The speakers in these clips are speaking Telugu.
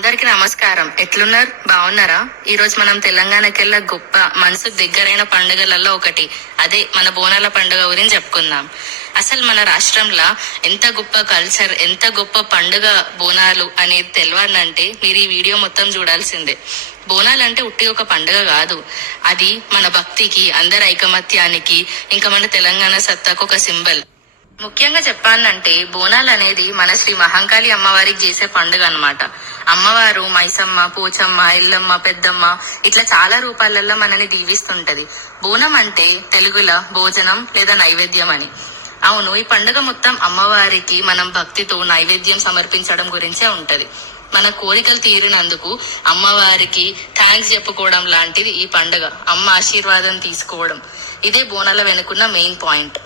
అందరికి నమస్కారం. ఎట్లున్నారు? బాగున్నారా? ఈ రోజు మనం తెలంగాణకెళ్ళ గొప్ప మనసుకు దగ్గరైన పండుగలలో ఒకటి. అదే మన బోనాల పండుగ గురించి చెప్పుకుందాం. అసలు మన రాష్ట్రంలో ఎంత గొప్ప కల్చర్ ఎంత గొప్ప పండుగ బోనాలు అనేది తెలియాలంటే మీరు ఈ వీడియో మొత్తం చూడాల్సిందే. బోనాలు అంటే ఉట్టి ఒక పండుగ కాదు. అది మన భక్తికి అందరి ఐకమత్యానికి ఇంకా మన తెలంగాణ సత్తాకు ఒక సింబల్. ముఖ్యంగా చెప్పాలంటే బోనాలు అనేది మన శ్రీ మహంకాళి అమ్మవారికి చేసే పండుగ అన్నమాట. అమ్మవారు మైసమ్మ పోచమ్మ ఎల్లమ్మ పెద్దమ్మ ఇట్లా చాలా రూపాలలో మనని దీవిస్తుంటది. బోనం అంటే తెలుగుల భోజనం లేదా నైవేద్యం అని. అవును ఈ పండుగ మొత్తం అమ్మవారికి మనం భక్తితో నైవేద్యం సమర్పించడం గురించే ఉంటది. మన కోరికలు తీరినందుకు అమ్మవారికి థ్యాంక్స్ చెప్పుకోవడం లాంటిది ఈ పండుగ. అమ్మ ఆశీర్వాదం తీసుకోవడం. ఇదే బోనాల వెనుకున్న మెయిన్ పాయింట్.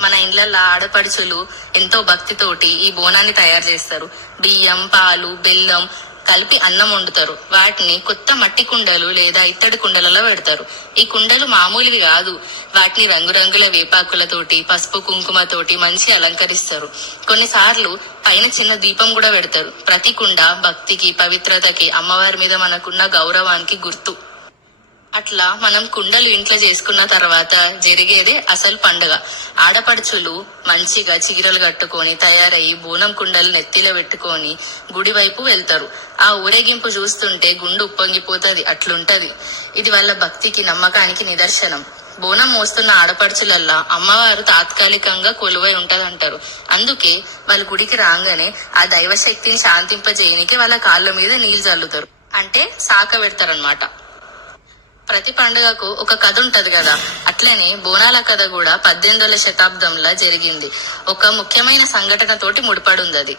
మన ఇండ్లలో ఆడపడుచులు ఎంతో భక్తితోటి ఈ బోనాన్ని తయారు చేస్తారు. బియ్యం పాలు బెల్లం కలిపి అన్నం వండుతారు. వాటిని కొత్త మట్టి కుండలు లేదా ఇత్తడి కుండలలో పెడతారు. ఈ కుండలు మామూలువి కాదు. వాటిని రంగురంగుల వేపాకులతోటి పసుపు కుంకుమతోటి మంచి అలంకరిస్తారు. కొన్నిసార్లు పైన చిన్న దీపం కూడా పెడతారు. ప్రతి కుండ భక్తికి పవిత్రతకి అమ్మవారి మీద మనకున్న గౌరవానికి గుర్తు. అట్లా మనం కుండలు ఇంట్లో చేసుకున్న తర్వాత జరిగేదే అసలు పండుగ. ఆడపడుచులు మంచిగా చీరలు కట్టుకొని తయారయ్యి బోనం కుండలు నెత్తిలో పెట్టుకొని గుడి వైపు వెళ్తారు. ఆ ఊరేగింపు చూస్తుంటే గుండు ఉప్పొంగిపోతుంది అట్లుంటది. ఇది వాళ్ళ భక్తికి నమ్మకానికి నిదర్శనం. బోనం మోస్తున్న ఆడపడుచులల్లా అమ్మవారు తాత్కాలికంగా కొలువై ఉంటదంటారు. అందుకే వాళ్ళ గుడికి రాగానే ఆ దైవశక్తిని శాంతింపజేయనికి వాళ్ళ కాళ్ళ మీద నీళ్ళు చల్లుతారు అంటే సాక పెడతారనమాట ప్రతి పండుగకు ఒక కథ ఉంటది కదా. అట్లనే బోనాల కథ కూడా పద్దెనిమిదవ శతాబ్దంలో జరిగింది. ఒక ముఖ్యమైన సంఘటన తోటి ముడిపడి ఉంది అది